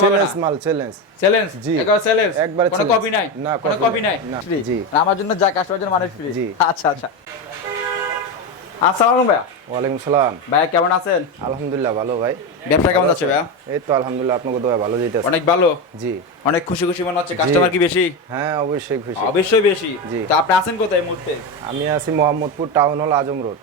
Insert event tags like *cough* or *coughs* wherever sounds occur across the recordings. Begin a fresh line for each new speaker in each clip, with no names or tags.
Challenge মাল challenge
challenge
জি।
একবার challenge
একবার
কোনো কপি নাই?
না,
কোনো কপি
নাই।
নাই?
না,
ফ্রি
জি।
আমার জন্য যা কাস্টমার জন্য মানুষ ফ্রি
জি।
আচ্ছা আচ্ছা। আসসালামু আলাইকুম ভাইয়া।
ওয়ালাইকুম সালাম।
ভাইয়া কেমন আছেন?
আলহামদুলিল্লাহ ভালো ভাই।
ব্যবসা কেমন যাচ্ছে ভাইয়া?
এই তো আলহামদুলিল্লাহ আপনাকে দোয়া ভালো যেতেছে
অনেক ভালো?
জি।
অনেক খুশি খুশি মনে হচ্ছে কাস্টমার কি বেশি?
হ্যাঁ অবশ্যই খুশি।
অবশ্যই বেশি।
জি।
তো আপনি আছেন কোথায় মুহূর্তে?
আমি আছি মোহাম্মদপুর টাউন হল আজম রোড।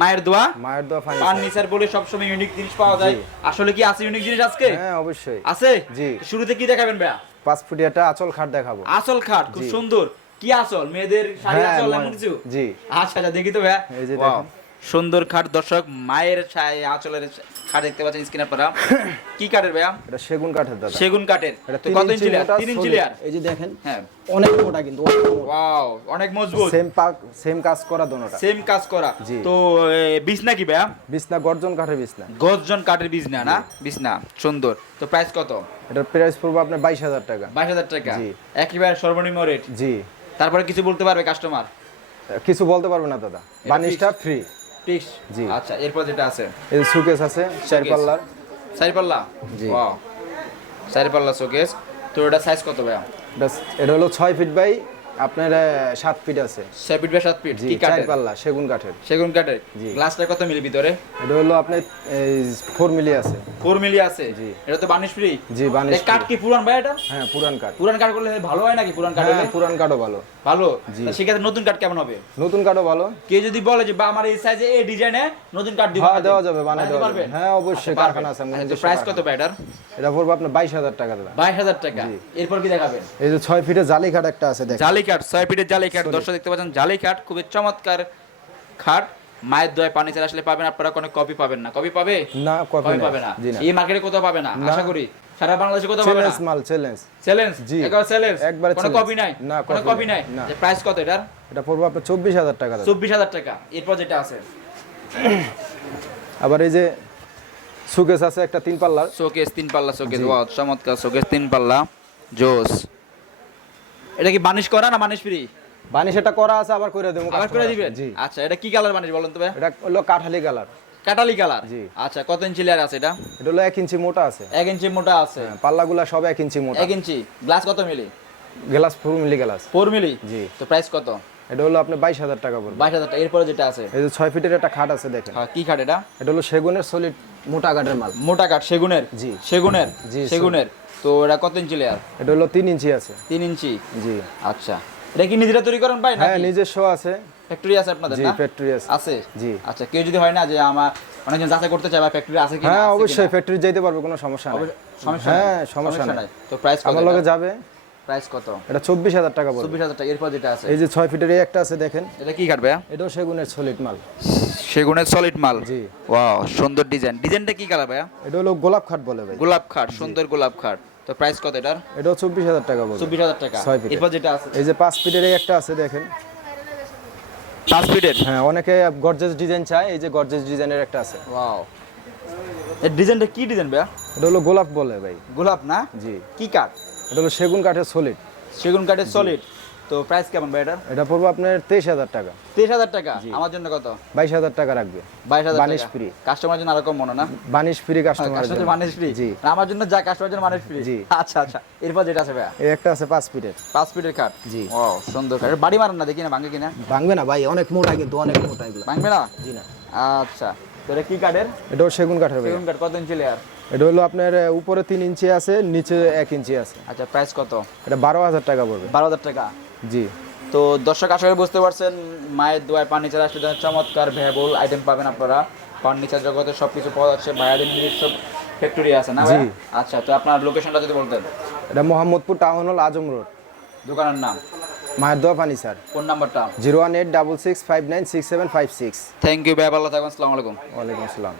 মায়ের দোয়া?
মায়ের দোয়া ফার্নিচার।
নিচার বলে সবসময় ইউনিক জিনিস পাওয়া যায়। আসলে কি আছে ইউনিক জিনিস আজকে?
হ্যাঁ অবশ্যই।
আছে?
জি।
শুরুতে কি দেখাবেন ভাইয়া?
পাঁচ একটা আচল খাট দেখাবো।
আসল খাট খুব সুন্দর। কি আসল? মেয়েদের শাড়ি
হ্যাঁ,
আসল এমন কিছু?
জি।
আচ্ছা আচ্ছা দেখি তো ভাইয়া।
এই যে দেখেন।
সুন্দর খাট দর্শক মায়ের ছায় আঁচলের খাট দেখতে পাচ্ছেন স্ক্রিনে *coughs* কি কাঠের ভাইয়া?
এটা সেগুন কাঠের দাদা।
সেগুন কাঠের। কত
ইঞ্চি
ইঞ্চি লেয়ার
মোটা,
ইঞ্চি
solid।
লেয়ার
এই যে দেখেন
হ্যাঁ।
অনেক মোটা কিন্তু
ওয়াও অনেক মজবুত।
সেম পাক সেম কাজ করা দোনোটা।
সেম কাজ করা। তো বিছনা কি ভাইয়া?
বিছনা গর্জন কাঠের বিছনা।
গজজন কাঠের বিছনা না? বিছনা সুন্দর। তো প্রাইস কত?
এটার প্রাইস পড়ব আপনার বাইশ হাজার টাকা।
বাইশ হাজার টাকা।
জি।
একেবারে সর্বনিম্ন রেট
জি।
তারপরে কিছু বলতে পারবে কাস্টমার
কিছু বলতে পারবে না দাদা। বানিশটা ফ্রি
প্লিজ
জি।
আচ্ছা এরপর যেটা আছে?
এই সুকেস আছে চার পাল্লার
চারি পাল্লা
জি।
ওয়াও সাইপাল্লা পাল্লা শোকেস তো এটা সাইজ কত ভাইয়া?
এটা এটা হলো ছয় ফিট বাই আপনার আহ, সাত ফিট আছে।
ছয় ফিট বাই সাত ফিট কি কাঠের?
পাল্লা সেগুন কাঠের।
সেগুন কাঠের। গ্লাসটা কত মিলি ভিতরে?
এটা হলো আপনার ফোর মিলি আছে।
ফোর মিলি আছে?
জি।
এটা তো বানিশ ফ্রি
জি বানিশ
কাঠ কি পুরান ভাই এটা?
হ্যাঁ পুরান কাঠ।
পুরান কাঠ করলে ভালো হয় নাকি পুরান কাঠ
হ্যাঁ পুরান কাঠও ভালো।
ভালো। সেক্ষেত্রে নতুন কাঠ কেমন হবে?
নতুন কাঠও ভালো।
কেউ যদি বলে যে বা আমার এই সাইজে এই ডিজাইনে নতুন কাঠ দিব
হ্যাঁ দেওয়া যাবে
বানাতে
দেওয়া যাবে। হ্যাঁ অবশ্যই
আচ্ছা,
কারখানা আছে আমাদের
আচ্ছা, প্রাইস কত। ভাই এটার?
এটা পড়বে আপনার বাইশ হাজার টাকা। দাদা
বাইশ হাজার টাকা। এরপর কি দেখাবেন?
এই যে ছয় ফিটের জালি কাঠ একটা আছে দেখ
জালি কাঠ ছয় ফিটের জালি কাঠ দর্শক দেখতে পাচ্ছেন জালি কাঠ খুবই চমৎকার খাট। মায়ের দোয়ায় আসলে পাবেন আপনারা কোনো কপি পাবেন না। কপি পাবে?
না কপি
পাবে না? এই মার্কেটে কোথাও পাবে না? আশা করি। সারা বাংলাদেশে কোথাও পাবে না?
চ্যালেঞ্জ মাল চ্যালেঞ্জ
চ্যালেঞ্জ
জি।
একবার চ্যালেঞ্জ
একবারে
কোনো কপি নাই?
না,
কোনো কপি
নাই। না।
প্রাইস কত এটার?
এটা পড়বে আপনার চব্বিশ হাজার টাকা দাদা।
চব্বিশ হাজার টাকা। এরপর যেটা আছে?
আবার এই যে সুকেস আছে একটা তিন পাল্লার।
শোকেস তিন পাল্লা শোকেস ওয়াও চমৎকার। শোকেস তিন পাল্লা। জোস এটা কি বানিশ করা না বানিশ ফ্রি?
বানিশ এটা করা আছে আবার করে দেবো
আবার করে দিবেন?
জি।
আচ্ছা এটা কি কালার বানিশ বলেন তো ভাই?
এটা হলো কাঠালি কালার
কাটালি কালার
জি।
আচ্ছা কত ইঞ্চি লেয়ার আছে এটা?
এটা হলো এক ইঞ্চি মোটা আছে।
এক ইঞ্চি মোটা আছে।
হ্যাঁ, পাল্লাগুলা সব এক ইঞ্চি মোটা।
এক ইঞ্চি। গ্লাস কত মিলি?
Glass four milli glass
four milli
জি।
তো প্রাইস কত?
এটা হলো বাইশ হাজার টাকা পড়বে।
বাইশ হাজার টাকা এরপরে যেটা আছে?
এই যে ছয় ফিটের একটা খাট আছে দেখেন।
হ্যাঁ, কি কাঠ এটা?
এটা হলো সেগুনের সলিড মোটা কাঠের মাল।
মোটা কাঠ সেগুনের?
জি।
সেগুনের?
জি,
সেগুনের? তো এটা কত ইঞ্চি লেয়ার
এটা হলো তিন ইঞ্চি আছে।
তিন ইঞ্চি?
জি।
আচ্ছা। এটা কি নিজেরা তৈরি করেন ভাই
হ্যাঁ নিজস্ব আছে।
ফ্যাক্টরি আছে আপনাদের
জি
না?
ফ্যাক্টরি আছে।
আছে?
জি।
আচ্ছা কেউ যদি হয় না যে আমার অনেকজন যাচাই করতে চায় বা ফ্যাক্টরি আছে কি
হ্যাঁ অবশ্যই ফ্যাক্টরি যেতে পারবে কোনো সমস্যা নেই।
সমস্যা
হ্যাঁ সমস্যা নাই।
তো প্রাইস কত
আমার লগে যাবে।
প্রাইস কত?
এটা চব্বিশ হাজার টাকা পড়বে।
চব্বিশ হাজার টাকা এরপর যেটা আছে?
এই যে ছয় ফিটের এই একটা আছে দেখেন।
এটা কি কাটবে
এটাও সেগুনের সলিড মাল।
সেগুনের সলিড মাল।
জি।
ওয়াও সুন্দর ডিজাইন ডিজাইনটা কি কালার ভাইয়া?
এটা হলো গোলাপ খাট বলে ভাই।
গোলাপ খাট সুন্দর গোলাপ খাট। তো প্রাইস কত এটার?
এটাও চব্বিশ হাজার টাকা বলবে
চব্বিশ হাজার টাকা।
ছয়।
এরপর যেটা আছে?
এই যে পাঁচ ফিটের একটা আছে দেখেন।
পাঁচ ফিটের
হ্যাঁ অনেকে গর্জেস ডিজাইন চায় এই যে গর্জেস ডিজাইনের একটা আছে।
ওয়াও এর ডিজাইনটা কি ডিজাইন ভাইয়া?
এটা হলো গোলাপ বলে ভাই।
গোলাপ না?
জি।
কি কাঠ?
এটা হলো সেগুন কাঠের সলিড
সেগুন কাঠের সলিড তো প্রাইস কেমন ভাই এটার
এটা পড়বে আপনার তেইশ হাজার টাকা।
তেইশ হাজার টাকা? আমার জন্য কত?
বাইশ হাজার টাকা রাখবে।
বাইশ হাজার
বানিশ free।
কাস্টমার জন্য আরও কম মনে না?
বানিশ ফ্রি কাস্টমার
কাস্টমার মানুষ ফ্রি
জি।
আমার জন্য যা কাস্টমার জন্য ফ্রি
জি।
আচ্ছা আচ্ছা। এরপর যেটা আছে ভাইয়া?
এই একটা আছে পাঁচ ফিটের
পাঁচ ফিটের
জি।
ও সুন্দর। বাড়ি মারেন না দেখি না ভাঙে কিনা?
ভাঙবে না ভাই অনেক মোটা কিন্তু অনেক মোটা এগুলো।
ভাঙবে না?
জি না।
আচ্ছা। তো এটা কি কাঠের?
এটাও সেগুন কাঠের
সেগুন কাঠ কত ইঞ্চি লেয়ার
এটা হলো আপনার উপরে তিন ইঞ্চি আছে নিচে এক ইঞ্চি আছে।
আচ্ছা প্রাইস কত?
এটা বারো হাজার টাকা পড়বে।
বারো হাজার টাকা।
জি।
তো দর্শক আশা করি বুঝতে পারছেন মায়ের দোয়ায় ফার্নিচার আসলে চমৎকার ভেবল আইটেম পাবেন আপনারা। ফার্নিচার জগতে সব কিছু পাওয়া যাচ্ছে ভাইয়াদের নিজস্ব ফ্যাক্টরি আছে না?
জি।
আচ্ছা তো আপনার লোকেশনটা যদি বলতেন।
এটা মোহাম্মদপুর টাউন হল আজম রোড
দোকানের নাম?
মায়ের দোয়া স্যার।
ফোন নাম্বারটা?
Zero one eight double six five nine six seven five six.
Thank you ভাই ভালো থাকুন আসসালামু আলাইকুম।
ওয়ালাইকুম আসসালাম।